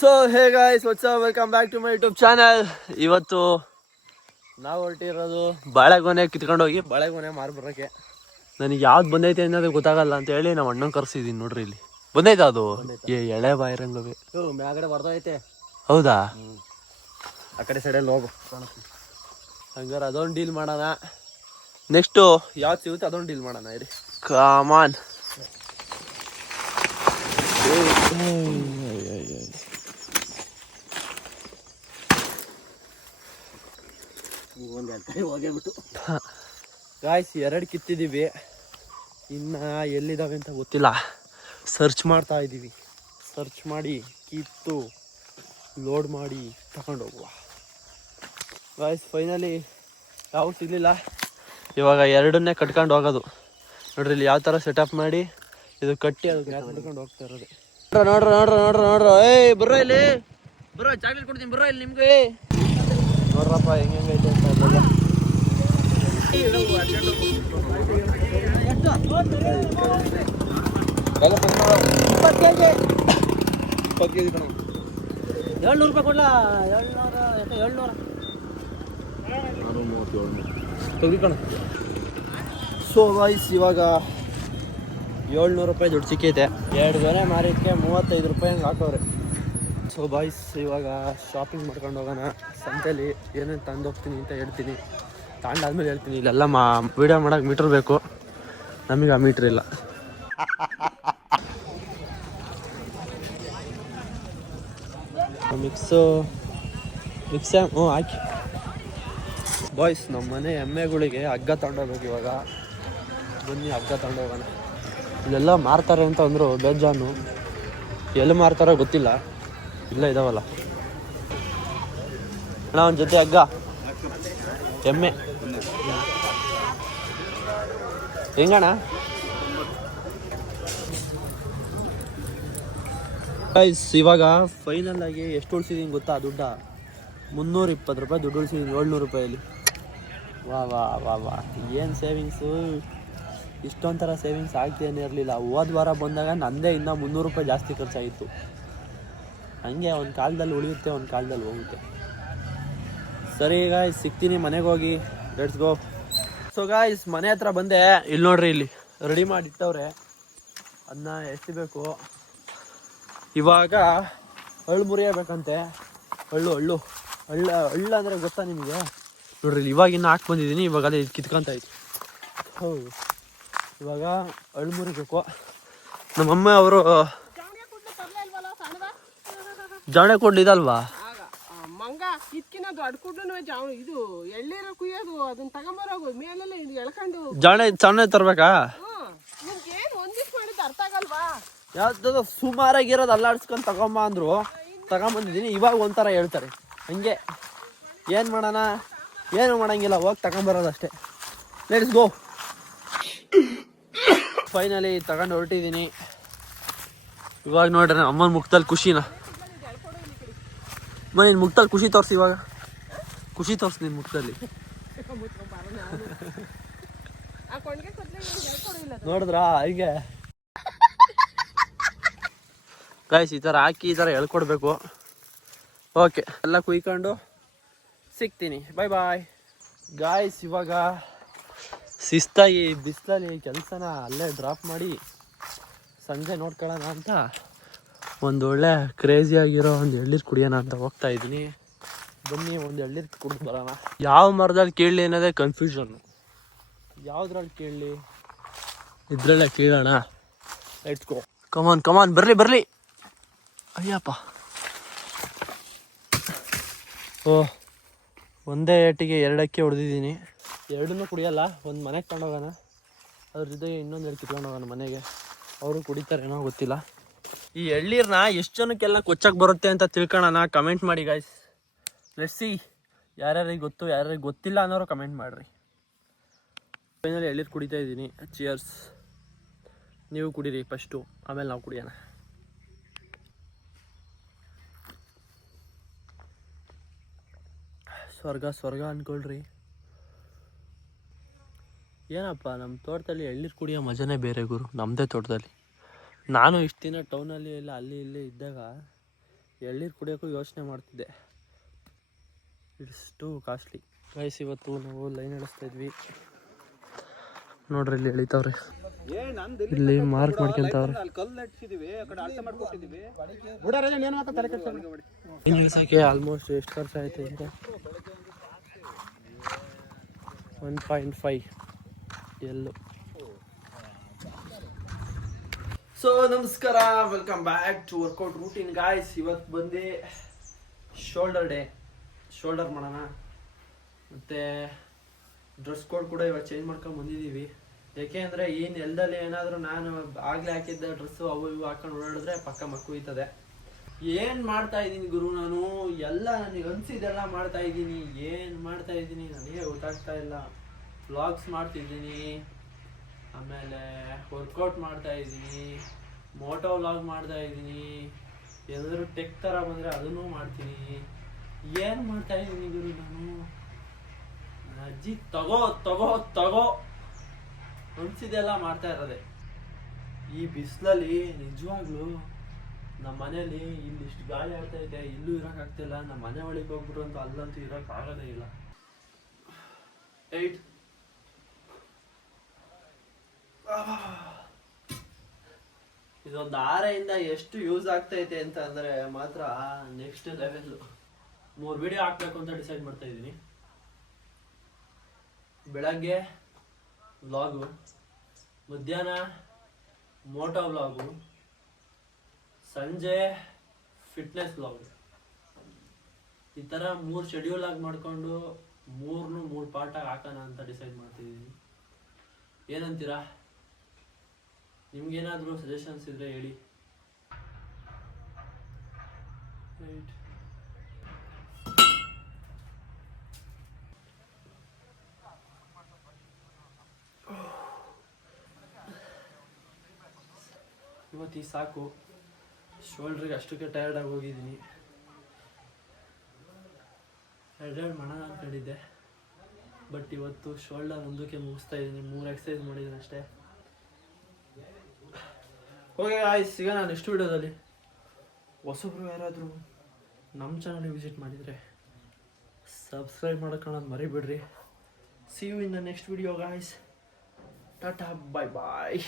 So hey guys welcome back to my YouTube channel. ಇವತ್ತು ನಾವು ಹೊರಟಿರೋದು ಬಾಳೆಗೊನೆ ಕಿತ್ಕೊಂಡು ಹೋಗಿ ಬಾಳೆಗೊನೆ ಮಾರ್ಬರಕ್ಕೆ. ನನಗೆ ಯಾವ್ದು ಬಂದೈತೆ ಅನ್ನೋದು ಗೊತ್ತಾಗಲ್ಲ ಅಂತ ಹೇಳಿ ನಾವು ಅಣ್ಣನ ಕರ್ಸಿದೀನಿ. ನೋಡ್ರಿ ಇಲ್ಲಿ ಬಂದೈತೆ ಅದು ಎಳೆ ಬಾಯಿರಂಗವೇ ಮ್ಯಾಗಡೆ ಬರ್ದೈತೆ. ಹೌದಾ? ಆ ಕಡೆ ಸೈಡಲ್ಲಿ ಹೋಗು. ಹಂಗಾರೆ ಅದೊಂದು ಡೀಲ್ ಮಾಡೋಣ. ನೆಕ್ಸ್ಟು ಯಾವ್ದು ಸಿಗುತ್ತೆ ಅದೊಂದು ಡೀಲ್ ಮಾಡೋಣ. ಇರಿ ಕಾಮಾನ್. ಗಾಯ್ಸ್ 2 ಕಿತ್ತಿದ್ದೀವಿ. ಇನ್ನು ಎಲ್ಲಿದ್ದಾವೆ ಅಂತ ಗೊತ್ತಿಲ್ಲ. ಸರ್ಚ್ ಮಾಡ್ತಾ ಇದ್ದೀವಿ. ಸರ್ಚ್ ಮಾಡಿ ಕಿತ್ತು ಲೋಡ್ ಮಾಡಿ ತಗೊಂಡು ಹೋಗುವ. ಗಾಯ್ಸ್ ಫೈನಲಿ ಯಾವ ಸಿಗಲಿಲ್ಲ. ಇವಾಗ 2ನ್ನೇ ಕಟ್ಕೊಂಡು ಹೋಗೋದು. ನೋಡ್ರಿ ಇಲ್ಲಿ ಯಾವ ಥರ ಸೆಟಪ್ ಮಾಡಿ ಇದು ಕಟ್ಟಿ ಅದಕ್ಕೆ ಕಟ್ಕೊಂಡು ಹೋಗ್ತಾ ಇರೋದು. ನೋಡ್ರ ಏಯ್ ಬರ್ರೋ ಇಲ್ಲಿ, ಬರ್ರೋ ಚಾಕ್ಲೇಟ್ ಕೊಡ್ತೀನಿ, ಬರ್ರೋ ಇಲ್ಲಿ ನಿಮ್ಗೆ. ನೋಡ್ರಪ್ಪ ಹೆಂಗೈತೆ ಅಂತ ಅಲ್ಲೆಲ್ಲ. ₹700 ಕೊಡ್ಲಾ? 700 ತೆಗಿಕಣ. ಸೊ ಗಾಯ್ಸ್ ಇವಾಗ ₹700 ದುಡ್ಡು ಸಿಕ್ಕೈತೆ. 2 ಗೊನೆ ಮಾರಿದ್ದಕ್ಕೆ ₹35 ಹಂಗೆ ಹಾಕೋರೆ. ಸೊ ಬಾಯ್ಸ್ ಇವಾಗ ಶಾಪಿಂಗ್ ಮಾಡ್ಕೊಂಡು ಹೋಗೋಣ. ಸಂತೆಯಲ್ಲಿ ಏನೇನು ತಂದು ಹೋಗ್ತೀನಿ ಅಂತ ಹೇಳ್ತೀನಿ. ತಗೊಂಡಾದ್ಮೇಲೆ ಹೇಳ್ತೀನಿ. ಇಲ್ಲೆಲ್ಲ ವೀಡಿಯೋ ಮಾಡೋಕೆ ಮೀಟ್ರ್ ಬೇಕು. ನಮಗೆ ಆ ಮೀಟ್ರ್ ಇಲ್ಲ. ಮಿಕ್ಸು ಹಾಕಿ. ಬಾಯ್ಸ್ ನಮ್ಮ ಮನೆ ಎಮ್ಮೆಗಳಿಗೆ ಹಗ್ಗ ತಗೊಂಡೋಗ್ಬೇಕು ಇವಾಗ. ಬನ್ನಿ ಹಗ್ಗ ತಗೊಂಡೋಗೋಣ. ಇಲ್ಲೆಲ್ಲ ಮಾರ್ತಾರೆ ಅಂತ ಅಂದರು ಬೇಜಾನು. ಎಲ್ಲಿ ಮಾರ್ತಾರೋ ಗೊತ್ತಿಲ್ಲ. ಇಲ್ಲ ಇದಾವಲ್ಲ ಅಣ್ಣ, ಒಂದು ಜೊತೆ ಹಗ್ಗ ಎಮ್ಮೆ ಹೆಂಗಣ್ಣ? ಗೈಸ್ ಇವಾಗ ಫೈನಲ್ ಆಗಿ ಎಷ್ಟು ಉಳಿಸಿದೀನಿ ಗೊತ್ತಾ? ದುಡ್ಡ ₹320 ದುಡ್ಡು ಉಳಿಸಿದೀನಿ ₹700. ವಾ ವಾ ವಾ ವಾ, ಏನು ಸೇವಿಂಗ್ಸು! ಇಷ್ಟೊಂಥರ ಸೇವಿಂಗ್ಸ್ ಆಗ್ತೇನೆ ಇರಲಿಲ್ಲ. ಹೋದ ವಾರ ಬಂದಾಗ ನಂದೇ ಇನ್ನೂ ₹300 ಜಾಸ್ತಿ ಖರ್ಚಾಗಿತ್ತು. ಹಂಗೆ ಒಂದು ಕಾಲದಲ್ಲಿ ಉಳಿಯುತ್ತೆ, ಒಂದು ಕಾಲದಲ್ಲಿ ಹೋಗುತ್ತೆ. ಸರಿ ಗಾಯ್ಸ್ ಸಿಗ್ತೀನಿ ಮನೆಗೆ ಹೋಗಿ. Let's go. ಸೊ ಗಾಯ್ಸ್ ಮನೆ ಹತ್ರ ಬಂದೆ. ಇಲ್ಲಿ ನೋಡ್ರಿ, ಇಲ್ಲಿ ರೆಡಿ ಮಾಡಿ ಇಟ್ಟವ್ರೆ. ಅದನ್ನ ಎಸಿಬೇಕು. ಇವಾಗ ಹಳ್ಳು ಮುರಿಯಬೇಕಂತೆ. ಹಳ್ಳು ಅಂದರೆ ಗೊತ್ತಾ ನಿಮಗೆ? ನೋಡ್ರಿ ಇಲ್ಲಿ ಇವಾಗ ಇನ್ನು ಹಾಕಿ ಬಂದಿದ್ದೀನಿ. ಇವಾಗ ಅದೇ ಕಿತ್ಕೊಂತ ಇತ್ತು. ಹೌದು, ಇವಾಗ ಹಳ್ಳು ಮುರಿಬೇಕು. ನಮ್ಮಮ್ಮ ಅವರು ಜಾಣೆ ಕೊಡ್ಲಿದಲ್ವಾ? ಮಂಗ ಇದ್ಕಿನ ದೊಡ್ಡ ಕುಡ್ಡು ಇದು ಎಳ್ಳೀರು ಕುಯ್ಯೋದು, ಅದನ್ನ ತಗೊಂಬರೋದು ಮೇಲೆಲ್ಲ ಇದು ಎಳ್ಕೊಂಡು ಜಾಣೆ ತರ್ಬೇಕಾ? ಏನು ಒಂದಿಷ್ಟು ಮಾಡಿದ್ದು ಅರ್ಥ ಆಗಲ್ವಾ? ಯಾವ್ದು ಸುಮಾರಾಗಿರೋದು ಅಲ್ಲಾಡ್ಸ್ಕೊಂಡು ತಗೊಂಬ ಅಂದ್ರು, ತಗೊಂಬಂದಿದ್ದೀನಿ. ಇವಾಗ ಒಂಥರ ಹೇಳ್ತಾರೆ. ಹಂಗೆ ಏನು ಮಾಡೋಣ? ಏನು ಮಾಡೋಂಗಿಲ್ಲ, ಹೋಗಿ ತಗೊಂಬರೋದು ಅಷ್ಟೇ. Let's go. ಫೈನಲಿ ತಗೊಂಡು ಹೊರಟಿದ್ದೀನಿ. ಇವಾಗ ನೋಡ್ರಿ ಅಮ್ಮನ ಮುಖದಲ್ಲಿ ಖುಷಿನ. ನಿನ್ನ ಮುಖದಲ್ಲಿ ಖುಷಿ ತೋರಿಸಿ. ಇವಾಗ ಖುಷಿ ತೋರಿಸಿ ನಿನ್ನ ಮುಖದಲ್ಲಿ. ನೋಡಿದ್ರಾ ಹೀಗೆ ಗಾಯ್ಸ್? ಈ ಥರ ಹಾಕಿ ಈ ಥರ ಹೇಳ್ಕೊಡ್ಬೇಕು. ಓಕೆ, ಎಲ್ಲ ಕುಯ್ಕೊಂಡು ಸಿಗ್ತೀನಿ. ಬಾಯ್ ಬಾಯ್ ಗಾಯ್ಸ್. ಇವಾಗ ಶಿಸ್ತಾಗಿ ಬಿಸಿಲಲ್ಲಿ ಕೆಲಸನ ಅಲ್ಲೇ ಡ್ರಾಪ್ ಮಾಡಿ ಸಂಜೆ ನೋಡ್ಕೊಳ್ಳೋಣ ಅಂತ ಒಂದೊಳ್ಳೆ ಕ್ರೇಜಿಯಾಗಿರೋ ಒಂದು ಎಳ್ನೀರು ಕುಡಿಯೋಣ ಅಂತ ಹೋಗ್ತಾ ಇದ್ದೀನಿ. ಬನ್ನಿ ಒಂದು ಎಳ್ನೀರು ಕುಡಿದು ಬರೋಣ. ಯಾವ ಮರದಲ್ಲಿ ಕೇಳಲಿ ಅನ್ನೋದೇ ಕನ್ಫ್ಯೂಷನ್ನು. ಯಾವುದ್ರಲ್ಲಿ ಕೇಳಲಿ? ಇದ್ರಲ್ಲೇ ಕೇಳೋಣ. Let's go. ಕಮಾನ್ ಬರಲಿ. ಅಯ್ಯಪ್ಪ, ಒಂದೇ ಏಟಿಗೆ 2 ಅಕ್ಕಿ ಹೊಡೆದಿದ್ದೀನಿ. 2 ಕುಡಿಯಲ್ಲ. ಒಂದು ಮನೆಗೆ ತಗೊಂಡೋಗೋಣ. ಅದ್ರ ಜೊತೆಗೆ ಇನ್ನೊಂದು 2 ಕಿತ್ಕೊಂಡು ಹೋಗೋಣ ಮನೆಗೆ. ಅವರು ಕುಡಿತಾರೇನೋ ಗೊತ್ತಿಲ್ಲ. ಈ ಎಳ್ನೀರನ್ನ ಎಷ್ಟು ಜನಕ್ಕೆಲ್ಲ ಕೊಚ್ಚಕ್ಕೆ ಬರುತ್ತೆ ಅಂತ ತಿಳ್ಕೊಳ್ಳೋಣ. ಕಮೆಂಟ್ ಮಾಡಿ ಗಾಯ್ಸ್. ಲೆಟ್ಸ್ ಸಿ ಯಾರ್ಯಾರಿಗೆ ಗೊತ್ತು, ಯಾರ್ಯಾರಿಗೆ ಗೊತ್ತಿಲ್ಲ ಅನ್ನೋರು ಕಮೆಂಟ್ ಮಾಡಿರಿ. ಫೈನಲಿ ಎಳ್ನೀರು ಕುಡಿತಾ ಇದ್ದೀನಿ. ಚಿಯರ್ಸ್. ನೀವು ಕುಡೀರಿ ಫಸ್ಟು, ಆಮೇಲೆ ನಾವು ಕುಡಿಯೋಣ. ಸ್ವರ್ಗ ಅಂದ್ಕೊಳ್ರಿ. ಏನಪ್ಪ, ನಮ್ಮ ತೋಟದಲ್ಲಿ ಎಳ್ನೀರು ಕುಡಿಯೋ ಮಜಾನೇ ಬೇರೆ ಗುರು. ನಮ್ಮದೇ ತೋಟದಲ್ಲಿ. ನಾನು ಇಷ್ಟು ದಿನ ಟೌನಲ್ಲಿ ಎಲ್ಲ ಅಲ್ಲಿ ಇಲ್ಲೇ ಇದ್ದಾಗ ಎಳ್ನೀರು ಕುಡಿಯೋಕ್ಕೂ ಯೋಚನೆ ಮಾಡ್ತಿದ್ದೆ, ಇಟ್ಸ್ ಟು ಕಾಸ್ಟ್ಲಿ. ಗೈಸ್ ಇವತ್ತು ನಾವು ಲೈನ್ ಎಳಿಸ್ತಾ ಇದ್ವಿ ನೋಡ್ರಿ, ಇಲ್ಲಿ ಎಳಿತಾವ್ರೆ, ಇಲ್ಲಿ ಮಾರ್ಕ್ ಮಾಡ್ಕೊಂತವ್ರೆ. ಇಳಿಸೋಕೆ ಆಲ್ಮೋಸ್ಟ್ ಎಷ್ಟು ಖರ್ಚು ಆಯ್ತು ಅಂತ 1.5 ಎಲ್ಲು. ಸೊ ನಮಸ್ಕಾರ, welcome back to workout routine guys. ಇವತ್ತು ಬಂದು ಶೋಲ್ಡರ್ ಮಾಡೋಣ, ಮತ್ತು ಡ್ರೆಸ್ ಕೋಡ್ ಕೂಡ ಇವತ್ತು ಚೇಂಜ್ ಮಾಡ್ಕೊಂಡು ಬಂದಿದ್ದೀವಿ. ಯಾಕೆ ಅಂದರೆ ಏನು ಎಲ್ದಲ್ಲಿ ಏನಾದರೂ ನಾನು ಆಗಲೇ ಹಾಕಿದ್ದ ಡ್ರೆಸ್ಸು ಅವು ಇವು ಹಾಕೊಂಡು ಓಡಾಡಿದ್ರೆ ಪಕ್ಕ ಮಕ್ಕುಯ್ತದೆ. ಏನು ಮಾಡ್ತಾ ಇದ್ದೀನಿ ಗುರು ನಾನು, ಎಲ್ಲ ನನಗೆ ಅನಿಸಿದೆಲ್ಲ ಮಾಡ್ತಾ ಇದ್ದೀನಿ. ಏನು ಮಾಡ್ತಾ ಇದ್ದೀನಿ ನನಗೆ ಗೊತ್ತಾಗ್ತಾ ಇಲ್ಲ. ವ್ಲಾಗ್ಸ್ ಮಾಡ್ತಿದ್ದೀನಿ, ಆಮೇಲೆ ವರ್ಕೌಟ್ ಮಾಡ್ತಾ ಇದ್ದೀನಿ, ಮೋಟೋ ವ್ಲಾಗ್ ಮಾಡ್ತಾ ಇದ್ದೀನಿ, ಏನಾದರೂ ಟೆಕ್ ಥರ ಬಂದರೆ ಅದನ್ನು ಮಾಡ್ತೀನಿ. ಏನು ಮಾಡ್ತಾ ಇದ್ದೀನಿ ಗುರು ನಾನು, ಅಜ್ಜಿ ತಗೋ ಅನ್ಸಿದೆಲ್ಲ ಮಾಡ್ತಾ ಇರೋದೆ. ಈ ಬಿಸಿಲಲ್ಲಿ ನಿಜವಾಗ್ಲೂ ನಮ್ಮ ಮನೇಲಿ ಇಲ್ಲಿ ಇಷ್ಟು ಗಾಳಿ ಆಗ್ತಾ ಇದೆ, ಇಲ್ಲೂ ಇರೋಕ್ಕಾಗ್ತಿಲ್ಲ. ನಮ್ಮ ಮನೆ ಒಳಗೆ ಹೋಗ್ಬಿಟ್ರು ಅಂತೂ ಅಲ್ಲಂತೂ ಇರೋಕ್ಕಾಗೋದೇ ಇಲ್ಲ. 8 ಇದೊಂದು 6ರಿಂದ ಎಷ್ಟು ಯೂಸ್ ಆಗ್ತೈತೆ ಅಂತ ಅಂದರೆ ಮಾತ್ರ ನೆಕ್ಸ್ಟ್ ಲೆವೆಲ್. 3 ವಿಡಿಯೋ ಹಾಕ್ಬೇಕು ಅಂತ ಡಿಸೈಡ್ ಮಾಡ್ತಾ ಇದ್ದೀನಿ. ಬೆಳಗ್ಗೆ ವ್ಲಾಗು, ಮಧ್ಯಾಹ್ನ ಮೋಟೋ ವ್ಲಾಗು, ಸಂಜೆ ಫಿಟ್ನೆಸ್ ವ್ಲಾಗು. ಈ ಥರ 3 ಶೆಡ್ಯೂಲ್ ಆಗಿ ಮಾಡಿಕೊಂಡು 3 ಪಾರ್ಟಾಗಿ ಹಾಕೋಣ ಅಂತ ಡಿಸೈಡ್ ಮಾಡ್ತಿದ್ದೀನಿ. ಏನಂತೀರಾ? ನಿಮ್ಗೇನಾದರೂ ಸಜೆಷನ್ಸ್ ಇದ್ರೆ ಹೇಳಿ. ರೈಟ್, ಇವತ್ತು ಸಾಕು. ಶೋಲ್ಡ್ರಿಗೆ ಅಷ್ಟಕ್ಕೆ ಟಯರ್ಡಾಗಿ ಹೋಗಿದ್ದೀನಿ. 2 ಮಾಡೋಣ ಅಂದ್ಕೊಂಡಿದ್ದೆ, ಬಟ್ ಇವತ್ತು ಶೋಲ್ಡರ್ ಮುಂದಕ್ಕೆ ಮುಗಿಸ್ತಾ ಇದ್ದೀನಿ. 3 ಎಕ್ಸಸೈಸ್ ಮಾಡಿದ್ದೀನಿ ಅಷ್ಟೇ. ಓಕೆ ಗಾಯ್ಸ್, ಸಿಗೋಣ ನೆಕ್ಸ್ಟ್ ವಿಡಿಯೋದಲ್ಲಿ. ಹೊಸಬ್ರು ಯಾರಾದರೂ ನಮ್ಮ ಚಾನಲ್ಗೆ ವಿಸಿಟ್ ಮಾಡಿದರೆ ಸಬ್ಸ್ಕ್ರೈಬ್ ಮಾಡ್ಕೊಳ್ಳೋದು ಮರಿಬೇಡ್ರಿ. See you in the next video guys. Tata, bye bye.